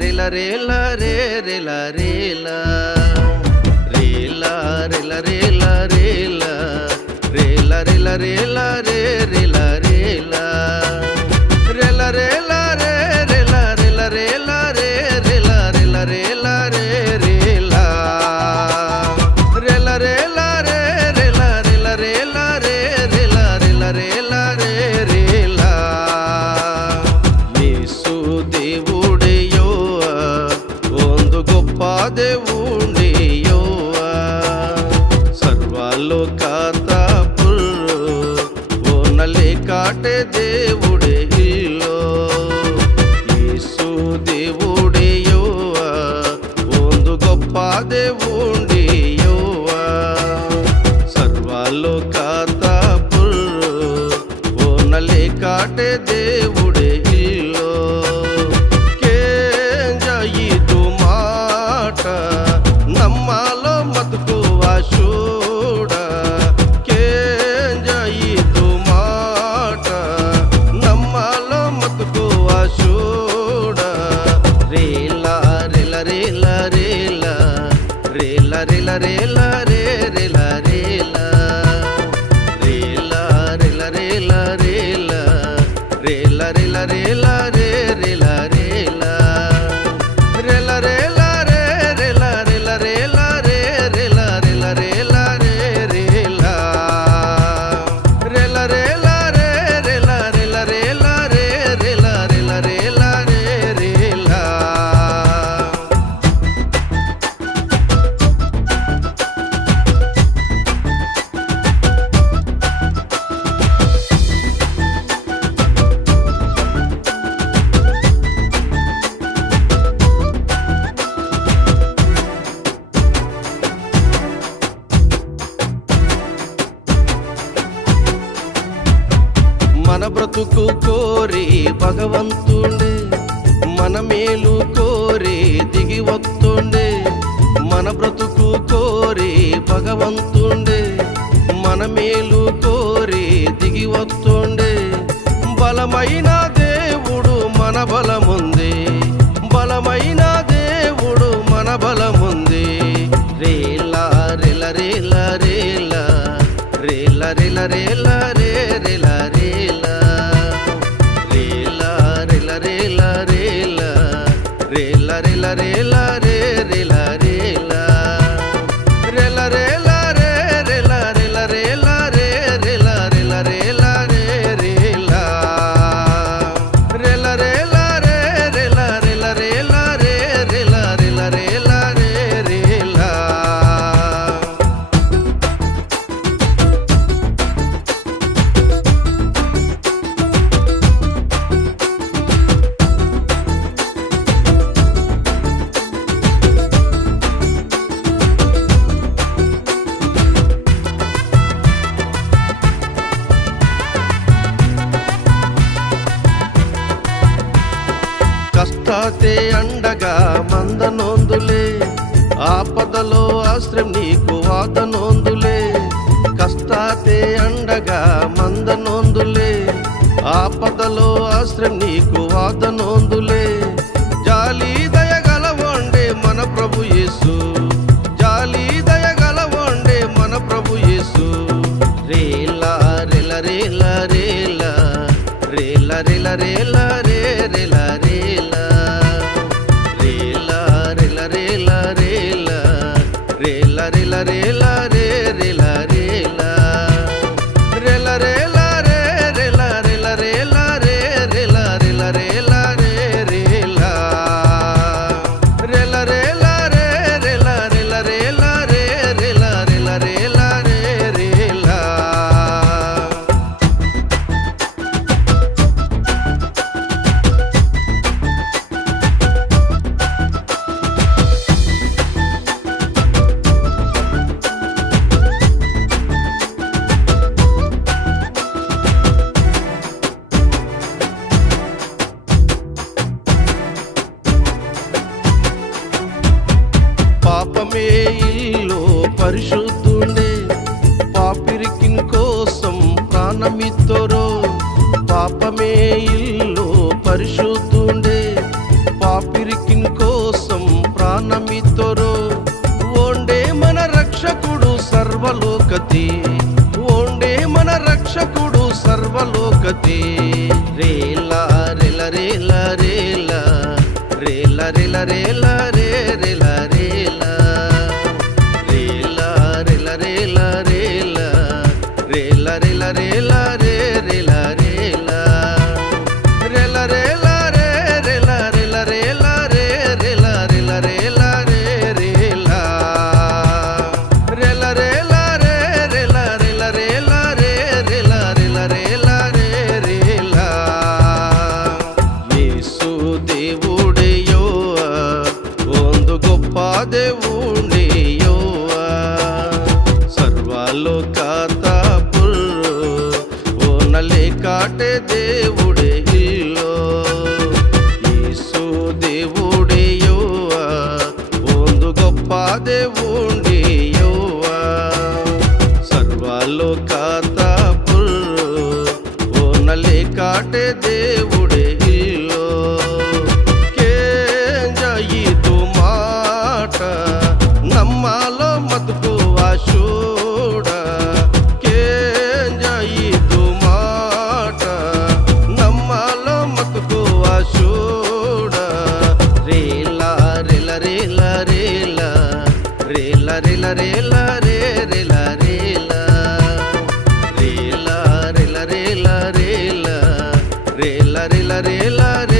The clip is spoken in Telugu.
రేలా రేలా రే రేలా రేలా రేలా రేలా రేలా రేలా రేలా రేలా రేలా రే రేలా రేలా రేలా రేలా రే రేలా రేలా రేలా రే రేలా రేలా రేలా రే రేలా రేలా రేలా రే రేలా రేలా రేలా రే రేలా రేలా రేలా రే రేలా యేసు దేవుడే యోవా ಒಂದು గొప్ప దేవుడే యోవా ಸರ್ವಲೋಕದ ಪುರು ಓನಲೆ ಕಾಟೆ దేవుడే ಇಲ್ಲೋ యేసు దేవుడే యోవా ಒಂದು గొప్ప దేవుడే యోవా ಸರ್ವಲೋಕದ ಪುರು ಓನಲೆ ಕಾಟೆ దేవుడే ಇಲ್ಲೋ కేంజయిదు మాట నమ్మాలో మతుకువ చూడ కేంజయిదు మాట నమ్మాలో మతుకువ చూడ రేలా రేలా రేలా రేలా రేలా రేలా రేలా రే రేలా రేలా రేలా రేలా రేలా రేలా రేలా రేలా రేలా రే రేలా రేలా రేలా రేలా రే రేలా రేలా రేలా రే రేలా రేలా రేలా రే రేలా రేలా రేలా రే రేలా రేలా రేలా రే రేలా రేలా రేలా రే రేలా మన బ్రతుకు కోరి భగవంతుండే మన మేలు కోరి దిగి వస్తుండే మన బ్రతుకు కోరి భగవంతుండే మన మేలు కోరి దిగి వస్తుండే బలమైన దేవుడు మన బలముంది బలమైన దేవుడు మన బలముంది రేలా రేలా రేలా రేలా రేలా రేలా రేలా రే రేలా రేలా రేలా రేలా రేలా రేలా రేలా రేలా రేలా రే రేలా రేలా రేలా రేలా రే రేలా రేలా రేలా రే రేలా రేలా రేలా రే రేలా రేలా రేలా రే రేలా రేలా రేలా రే రేలా రేలా రేలా రే రేలా కష్టాతే అండగా మందనొందులే ఆపదలో ఆశ్రయం నీకు వాదనొందులే కష్టాతే అండగా మందనొందులే ఆపదలో ఆశ్రయం నీకు వాదనొందులే జాలి దయగలవండే మన ప్రభు యేసు జాలి దయగలవండే మన ప్రభు యేసు రేలా రేలా రేలా రేలా రేలా రేలా రేలా రే రేలా రేలా రేలా రేలా రేలా రేలా రేలా రేలా రేలా రే రేలా రేలా రేలా రేలా రే రేలా రేలా రేలా రే రేలా రేలా రేలా రే రేలా రేలా రేలా రే రేలా రేలా రేలా రే రేలా రేలా రేలా రే రేలా పాపమే ఇల్లు పరిశుద్ధుండే పాపిరికిన్ కోసం ప్రాణమిత్తరో పాపమే ఇల్లు పరిశుద్ధుండే పాపిరికిన్ రక్షకుడు సర్వలోకతి. రేలా రెల రేల రేల రేల రేల రేల రే రేల రేల రేల రేల రేల రేల రేల రేల రేల రే రేల రేల రేల రేల రే రేల రేల రేల రే రేల రేల రేల రే రేల రేల రేల రే రేల రేల రేల రే రేల రేల రేల రే రేల. యేసు దేవుడే యోవా, ಒಂದು ಗೊಪ್ಪ దేవుడే యోవా, ಸರ್ವಲೋಕದ ಪುಲ್ಲು ಓನಲೆ ಕಾಟೆ దేవుడే ಇಲ್ಲೋ. యేసు దేవుడే యోవా, ಒಂದು ಗೊಪ್ಪ దేవుడే యోవా, ಸರ್ವಲೋಕದ ಪುಲ್ಲು ಓನಲೆ ಕಾಟೆ దేవుడే ಇಲ್ಲೋ. కేంజాయిదు మాట నమ్మాలో మతుకు ఆశూడ, కేంజాయిదు మాట నమ్మాలో మతుకు ఆశూడ. రేలా రేల రేల రేల రేల రేల రేల రే రేల రేల రేల రేల రేల రేల రేల రేల రేల రే